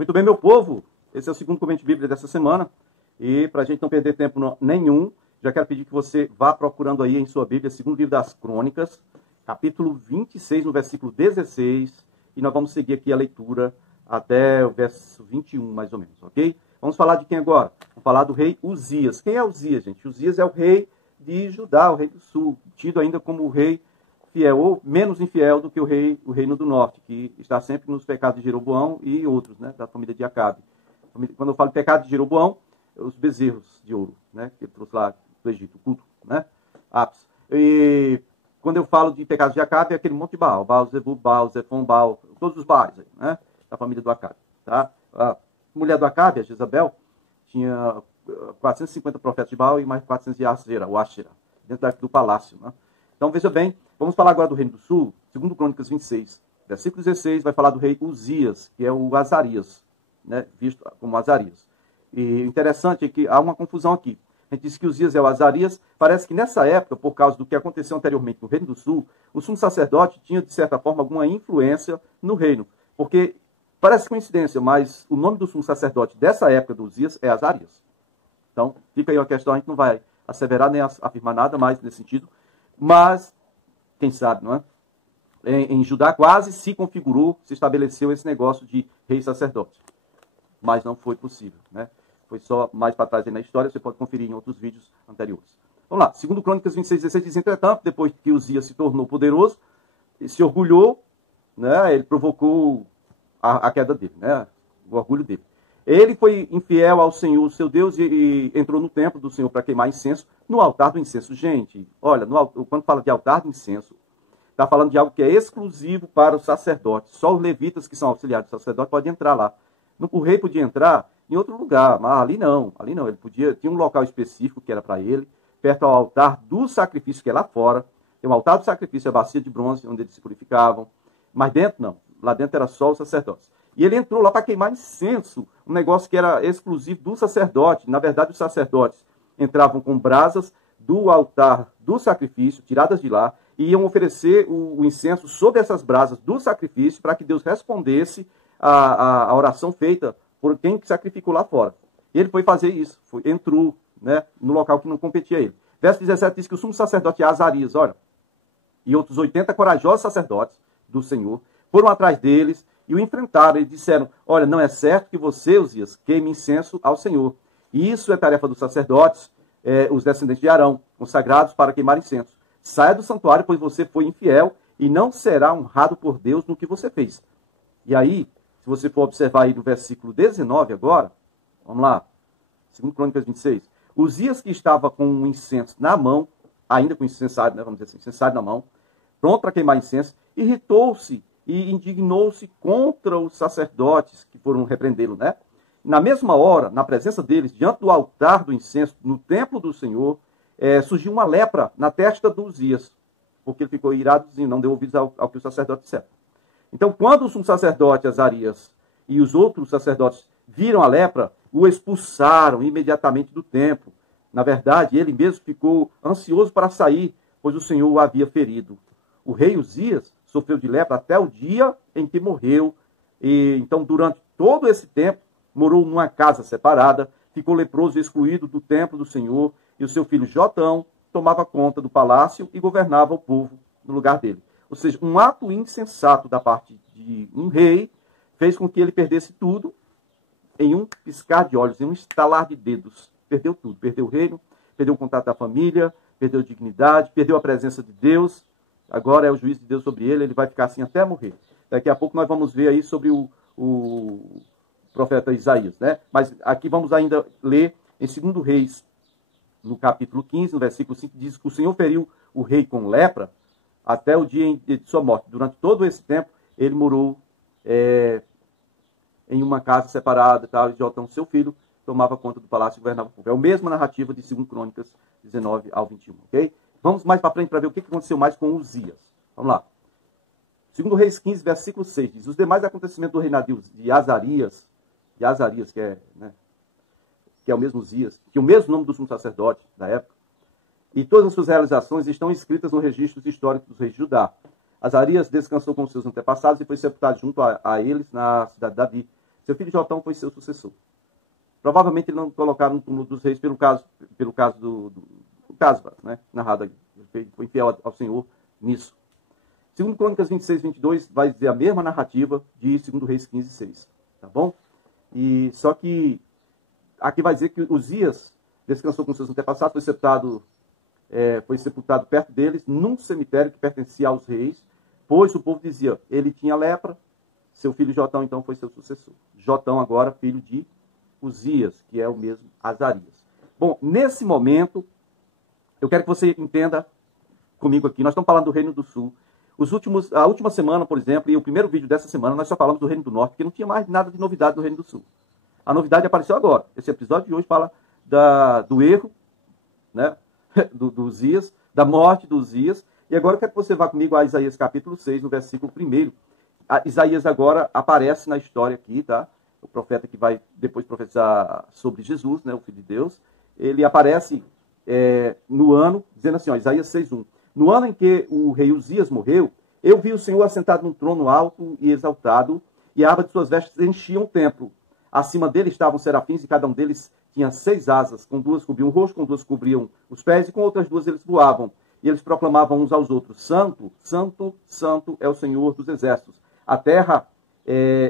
Muito bem, meu povo, esse é o segundo Comente Bíblia dessa semana. E para a gente não perder tempo nenhum, já quero pedir que você vá procurando aí em sua Bíblia, segundo livro das Crônicas, capítulo 26, no versículo 16. E nós vamos seguir aqui a leitura até o verso 21, mais ou menos, ok? Vamos falar de quem agora? Vamos falar do rei Uzias. Quem é Uzias, gente? Uzias é o rei de Judá, o rei do sul, tido ainda como o rei fiel, ou menos infiel do que o reino do norte, que está sempre nos pecados de Jeroboão e outros, né, da família de Acabe. Quando eu falo pecado de Jeroboão, os bezerros de ouro, né, que ele trouxe lá do Egito, o culto, né, Apis. E quando eu falo de pecados de Acabe, é aquele monte de Baal, Baal, Zebub, Baal, Zefon, Baal, todos os Baals aí, né, da família do Acabe, tá? A mulher do Acabe, a Jezabel, tinha 450 profetas de Baal e mais 400 de Asera, o Ashera, dentro do palácio, né. Então, veja bem, vamos falar agora do reino do sul, segundo Crônicas 26, versículo 16, vai falar do rei Uzias, que é o Azarias, né, visto como Azarias. E interessante é que há uma confusão aqui. A gente diz que Uzias é o Azarias, parece que nessa época, por causa do que aconteceu anteriormente no reino do sul, o sumo sacerdote tinha, de certa forma, alguma influência no reino. Porque, parece coincidência, mas o nome do sumo sacerdote dessa época do Uzias é Azarias. Então, fica aí a questão, a gente não vai asseverar nem afirmar nada mais nesse sentido, mas, quem sabe, não é? Em Judá quase se configurou, se estabeleceu esse negócio de rei sacerdote. Mas não foi possível, né? Foi só mais para trás aí na história, você pode conferir em outros vídeos anteriores. Vamos lá, segundo Crônicas 26, 16, diz, entretanto, depois que Uzias se tornou poderoso, se orgulhou, né? Ele provocou a queda dele, né? O orgulho dele. Ele foi infiel ao Senhor, seu Deus, e entrou no templo do Senhor para queimar incenso, no altar do incenso. Gente, olha, quando fala de altar do incenso, está falando de algo que é exclusivo para os sacerdotes. Só os levitas que são auxiliares do sacerdote podem entrar lá. O rei podia entrar em outro lugar, mas ali não. Ele tinha um local específico que era para ele, perto ao altar do sacrifício, que é lá fora. Tem um altar do sacrifício, a bacia de bronze, onde eles se purificavam. Mas dentro não. Lá dentro era só os sacerdotes. E ele entrou lá para queimar incenso, um negócio que era exclusivo do sacerdote. Na verdade, os sacerdotes entravam com brasas do altar do sacrifício, tiradas de lá, e iam oferecer o incenso sobre essas brasas do sacrifício para que Deus respondesse a oração feita por quem sacrificou lá fora. E ele foi fazer isso, entrou, né, no local que não competia a ele. Verso 17 diz que o sumo sacerdote Azarias, olha, e outros 80 corajosos sacerdotes do Senhor foram atrás deles e o enfrentaram e disseram, olha, não é certo que você, Uzias, queime incenso ao Senhor. E isso é tarefa dos sacerdotes, os descendentes de Arão, consagrados para queimar incenso. Saia do santuário, pois você foi infiel e não será honrado por Deus no que você fez. E aí, se você for observar aí no versículo 19 agora, vamos lá, 2 Crônicas 26, Uzias que estava com um incenso na mão, ainda com incensário, né, vamos dizer assim, incensário na mão, pronto para queimar incenso, irritou-se e indignou-se contra os sacerdotes que foram repreendê-lo, né? Na mesma hora, na presença deles, diante do altar do incenso, no templo do Senhor, surgiu uma lepra na testa de Uzias, porque ele ficou irado e não deu ouvidos ao que o sacerdote disse. Então, quando o sacerdote Azarias e os outros sacerdotes viram a lepra, o expulsaram imediatamente do templo. Na verdade, ele mesmo ficou ansioso para sair, pois o Senhor o havia ferido. O rei Uzias sofreu de lepra até o dia em que morreu. E então, durante todo esse tempo, morou numa casa separada, ficou leproso e excluído do templo do Senhor, e o seu filho Jotão tomava conta do palácio e governava o povo no lugar dele. Ou seja, um ato insensato da parte de um rei fez com que ele perdesse tudo em um piscar de olhos, em um estalar de dedos. Perdeu tudo. Perdeu o reino, perdeu o contato da família, perdeu a dignidade, perdeu a presença de Deus. Agora é o juízo de Deus sobre ele, ele vai ficar assim até morrer. Daqui a pouco nós vamos ver aí sobre o profeta Isaías, né? Mas aqui vamos ainda ler em 2 Reis, no capítulo 15, no versículo 5, diz que o Senhor feriu o rei com lepra até o dia de sua morte. Durante todo esse tempo, ele morou em uma casa separada, tal, e Jotão, seu filho, tomava conta do palácio e governava o povo. É a mesma narrativa de 2 Crônicas 19 ao 21, ok? Vamos mais para frente para ver o que aconteceu mais com Uzias. Vamos lá. 2 Reis 15, versículo 6, diz, os demais acontecimentos do reinado de Azarias, que é o mesmo Uzias, que é o mesmo nome do sumo sacerdote da época, e todas as suas realizações estão escritas nos registros históricos dos reis de Judá. Azarias descansou com seus antepassados e foi sepultado junto a eles na cidade de Davi. Seu filho Jotão foi seu sucessor. Provavelmente ele não colocaram no túmulo dos reis pelo caso né, narrado aí. Ele foi fiel ao Senhor nisso. Segundo Crônicas 26, 22, vai dizer a mesma narrativa de 2 Reis 15, 6. Tá bom? E só que aqui vai dizer que Uzias descansou com seus antepassados, foi sepultado perto deles, num cemitério que pertencia aos reis, pois o povo dizia, ele tinha lepra, seu filho Jotão então foi seu sucessor. Jotão agora, filho de Uzias, que é o mesmo Azarias. Bom, nesse momento, eu quero que você entenda comigo aqui, nós estamos falando do Reino do Sul. A última semana, por exemplo, e o primeiro vídeo dessa semana, nós só falamos do Reino do Norte, porque não tinha mais nada de novidade do Reino do Sul. A novidade apareceu agora. Esse episódio de hoje fala do erro, né, do Uzias, da morte do Uzias. E agora eu quero que você vá comigo a Isaías capítulo 6, no versículo 1. Isaías agora aparece na história aqui, tá? O profeta que vai depois profetizar sobre Jesus, né, o Filho de Deus. Ele aparece no ano, dizendo assim, ó, Isaías 6:1. No ano em que o rei Uzias morreu, eu vi o Senhor assentado num trono alto e exaltado, e a aba de suas vestes enchia o templo. Acima dele estavam serafins, e cada um deles tinha 6 asas, com 2 cobriam o rosto, com 2 cobriam os pés, e com outras 2 eles voavam. E eles proclamavam uns aos outros, Santo, Santo, Santo é o Senhor dos exércitos. A terra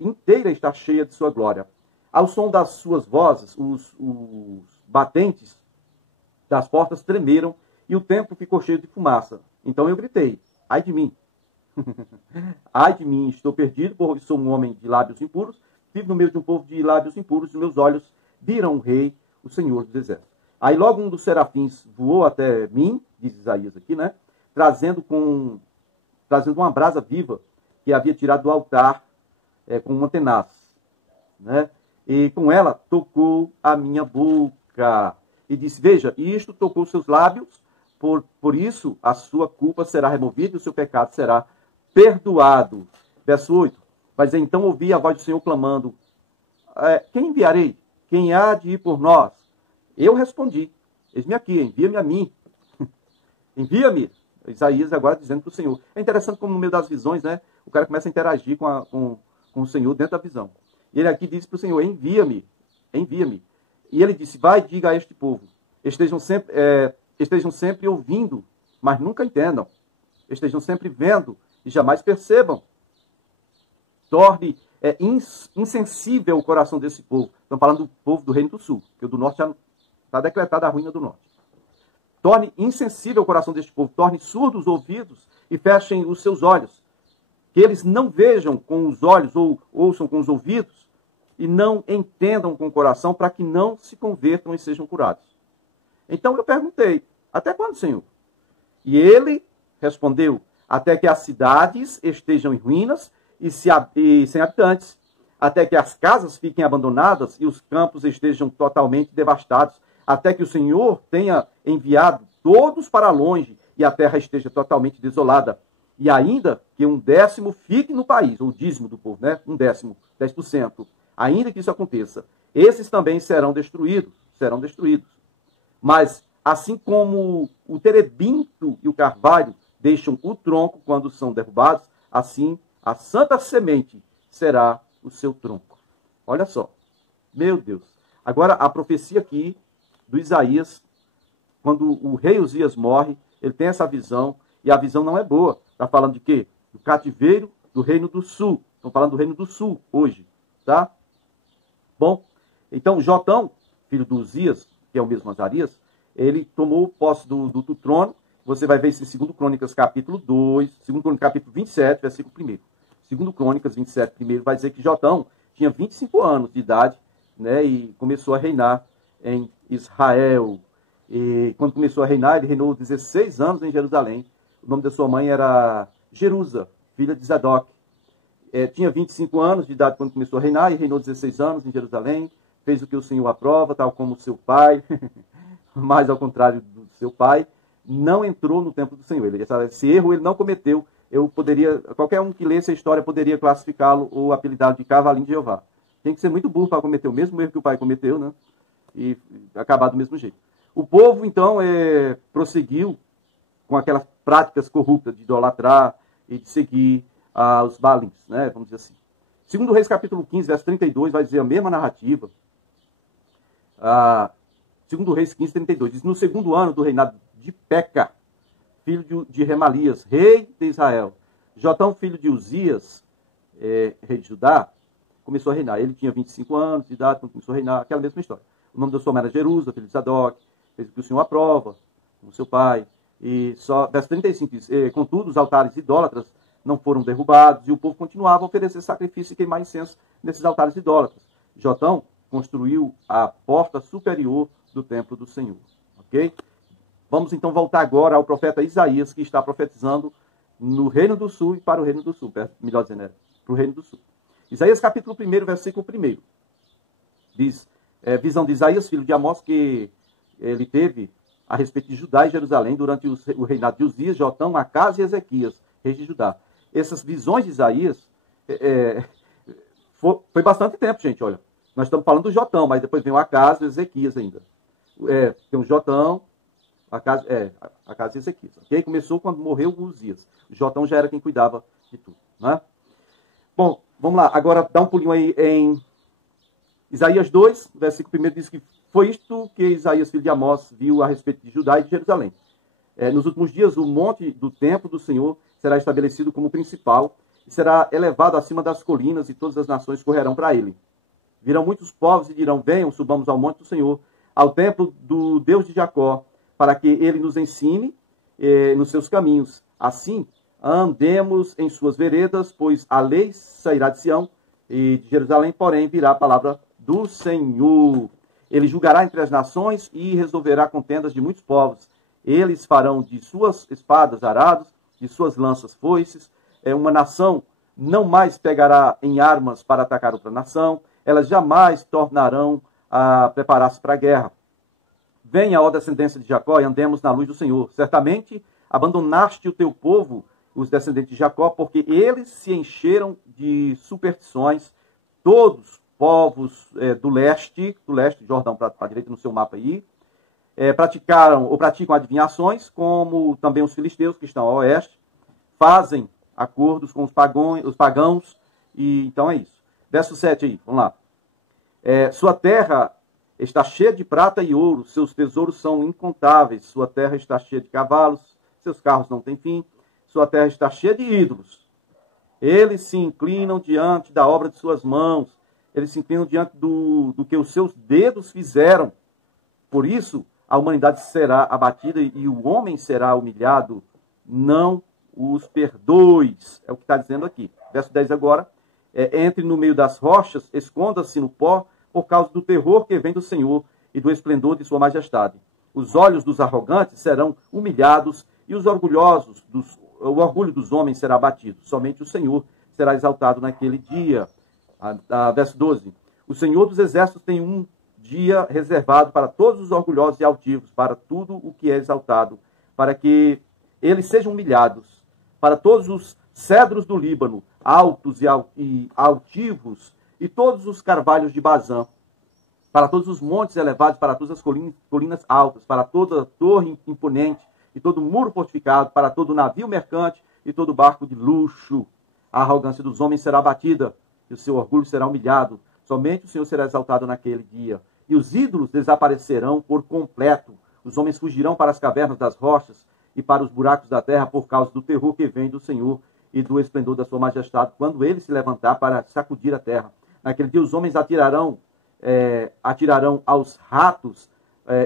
inteira está cheia de sua glória. Ao som das suas vozes, os batentes das portas tremeram, e o templo ficou cheio de fumaça. Então eu gritei, ai de mim. Ai de mim, estou perdido, pois sou um homem de lábios impuros, vivo no meio de um povo de lábios impuros, e meus olhos viram o rei, o Senhor dos exércitos. Aí logo um dos serafins voou até mim, diz Isaías aqui, né? Trazendo uma brasa viva que havia tirado do altar com uma tenaz, né? E com ela tocou a minha boca. E disse, veja, isto tocou seus lábios, por isso a sua culpa será removida e o seu pecado será perdoado. Verso 8. Vai dizer, então ouvi a voz do Senhor clamando, quem enviarei? Quem há de ir por nós? Eu respondi, eis-me aqui, envia-me a mim. Envia-me. Isaías agora dizendo para o Senhor. É interessante como no meio das visões, né, o cara começa a interagir com o Senhor dentro da visão. E ele aqui disse para o Senhor, envia-me, envia-me. E ele disse, vai, diga a este povo, estejam sempre ouvindo, mas nunca entendam. Estejam sempre vendo e jamais percebam. Torne insensível o coração desse povo. Estamos falando do povo do Reino do Sul, porque o do Norte já está decretada a ruína do Norte. Torne insensível o coração deste povo, torne surdos os ouvidos e fechem os seus olhos. Que eles não vejam com os olhos ou ouçam com os ouvidos e não entendam com o coração para que não se convertam e sejam curados. Então eu perguntei, até quando, Senhor? E ele respondeu, até que as cidades estejam em ruínas e sem habitantes, até que as casas fiquem abandonadas e os campos estejam totalmente devastados, até que o Senhor tenha enviado todos para longe e a terra esteja totalmente desolada. E ainda que 1/10 fique no país, ou o dízimo do povo, né? 1/10, 10%. Ainda que isso aconteça, esses também serão destruídos. Mas, assim como o terebinto e o carvalho deixam o tronco quando são derrubados, assim a santa semente será o seu tronco. Olha só. Meu Deus. Agora, a profecia aqui do Isaías, quando o rei Uzias morre, ele tem essa visão, e a visão não é boa. Está falando de quê? Do cativeiro do Reino do Sul. Estão falando do Reino do Sul hoje, tá? Bom, então Jotão, filho do Uzias, que é o mesmo Azarias, ele tomou posse do trono. Você vai ver isso em 2 Crônicas capítulo 2, 2 Crônicas capítulo 27, versículo 1. 2 Crônicas 27, 1, vai dizer que Jotão tinha 25 anos de idade, né, e começou a reinar em Israel. E quando começou a reinar, ele reinou 16 anos em Jerusalém. O nome da sua mãe era Jerusa, filha de Zadok. Tinha 25 anos de idade quando começou a reinar e reinou 16 anos em Jerusalém. Fez o que o Senhor aprova, tal como o seu pai, mas ao contrário do seu pai, não entrou no templo do Senhor. Esse erro ele não cometeu. Qualquer um que lesse a história poderia classificá-lo ou apelidá-lo de cavalinho de Jeová. Tem que ser muito burro para cometer o mesmo erro que o pai cometeu, né? E acabar do mesmo jeito. O povo, então, prosseguiu com aquelas práticas corruptas de idolatrar e de seguir os Baalins, né? Vamos dizer assim. Segundo Reis, capítulo 15, verso 32, vai dizer a mesma narrativa. Segundo Reis 15, 32, diz: no segundo ano do reinado de Peca, filho de Remalias, rei de Israel, Jotão, filho de Uzias, rei de Judá, começou a reinar. Ele tinha 25 anos de idade quando começou a reinar, aquela mesma história. O nome da sua mãe era Jerusa, filho de Zadok, fez o que o Senhor aprova, como seu pai. E só, verso 35 diz: contudo, os altares idólatras não foram derrubados, e o povo continuava a oferecer sacrifício e queimar incenso nesses altares idólatras. Jotão construiu a porta superior do templo do Senhor. Ok? Vamos então voltar agora ao profeta Isaías, que está profetizando no Reino do Sul e para o Reino do Sul. Melhor dizendo, para o Reino do Sul. Isaías capítulo 1, versículo 1. Diz, visão de Isaías, filho de Amós, que ele teve a respeito de Judá e Jerusalém durante o reinado de Uzias, Jotão, Acás e Ezequias, reis de Judá. Essas visões de Isaías foi bastante tempo, gente, olha. Nós estamos falando do Jotão, mas depois vem o Acás e o Ezequias ainda. Tem o Jotão, Acás e Ezequias. Okay? Começou quando morreu Uzias. O Jotão já era quem cuidava de tudo. Né? Bom, vamos lá. Agora dá um pulinho aí em Isaías 2, versículo 1, diz que foi isto que Isaías, filho de Amós, viu a respeito de Judá e de Jerusalém. Nos últimos dias, o monte do templo do Senhor será estabelecido como principal e será elevado acima das colinas, e todas as nações correrão para ele. Virão muitos povos e dirão: venham, subamos ao monte do Senhor, ao templo do Deus de Jacó, para que ele nos ensine nos seus caminhos. Assim, andemos em suas veredas, pois a lei sairá de Sião, e de Jerusalém, porém, virá a palavra do Senhor. Ele julgará entre as nações e resolverá contendas de muitos povos. Eles farão de suas espadas arados, de suas lanças foices. Uma nação não mais pegará em armas para atacar outra nação. Elas jamais tornarão a preparar-se para a guerra. Venha, ó descendência de Jacó, e andemos na luz do Senhor. Certamente abandonaste o teu povo, os descendentes de Jacó, porque eles se encheram de superstições. Todos povos do leste, Jordão para a direita no seu mapa aí, praticam adivinhações, como também os filisteus que estão ao oeste, fazem acordos com os pagãos, e então é isso. Verso 7 aí, vamos lá. Sua terra está cheia de prata e ouro, seus tesouros são incontáveis, sua terra está cheia de cavalos, seus carros não têm fim, sua terra está cheia de ídolos. Eles se inclinam diante da obra de suas mãos, eles se inclinam diante do que os seus dedos fizeram. Por isso, a humanidade será abatida e o homem será humilhado. Não os perdoes. É o que está dizendo aqui. Verso 10 agora. Entre no meio das rochas, esconda-se no pó, por causa do terror que vem do Senhor e do esplendor de sua majestade. Os olhos dos arrogantes serão humilhados e os orgulhosos, o orgulho dos homens será abatido. Somente o Senhor será exaltado naquele dia. Verso 12. O Senhor dos exércitos tem um dia reservado para todos os orgulhosos e altivos, para tudo o que é exaltado, para que eles sejam humilhados, para todos os cedros do Líbano, altos e altivos, e todos os carvalhos de Bazã, para todos os montes elevados, para todas as colinas altas, para toda torre imponente e todo muro fortificado, para todo navio mercante e todo barco de luxo. A arrogância dos homens será abatida, e o seu orgulho será humilhado. Somente o Senhor será exaltado naquele dia. E os ídolos desaparecerão por completo. Os homens fugirão para as cavernas das rochas e para os buracos da terra por causa do terror que vem do Senhor e do esplendor da sua majestade, quando ele se levantar para sacudir a terra. Naquele dia os homens atirarão aos ratos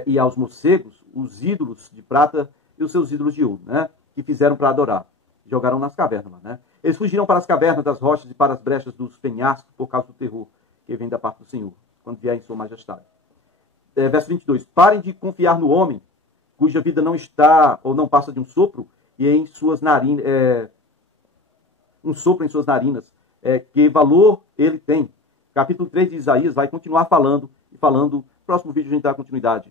e aos morcegos os ídolos de prata e os seus ídolos de ouro, né, que fizeram para adorar. Jogarão nas cavernas. Né? Eles fugirão para as cavernas das rochas e para as brechas dos penhascos por causa do terror que vem da parte do Senhor, quando vier em sua majestade. Verso 22. Parem de confiar no homem, cuja vida não está ou não passa de um sopro, e em suas narinas, um sopro em suas narinas. Que valor ele tem? Capítulo 3 de Isaías vai continuar falando. Próximo vídeo a gente dá continuidade.